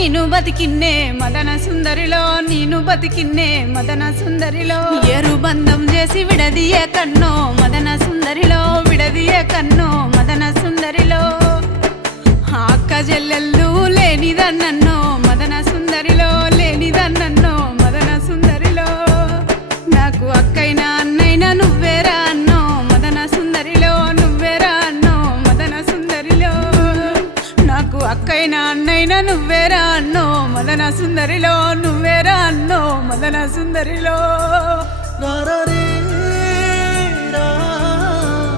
ನೀನು ಬದುಕಿನ್ನೆ మదన సుందరిలో ನೀನು బతికిన్నే మదన సుందరిలో ఏరు బంధం చేసి విడదీయే కన్నో మదన సుందరిలో విడదీయే కన్నో మదన సుందరిలో అక్క చెల్లెళ్ళు లేనిదన్నో మదన సుందరిలో లేనిదన్నో మదన సుందరిలో నాకు అక్కైనా అన్నైనా నువ్వేరా అన్నో మదన సుందరిలో నువ్వేరా అన్నో మదన సుందరిలో నాకు అక్కైనా అన్నైనా నువ్వేరా అన్నో మదన సుందరిలో నువ్వేరా అన్నో మదన సుందరిలో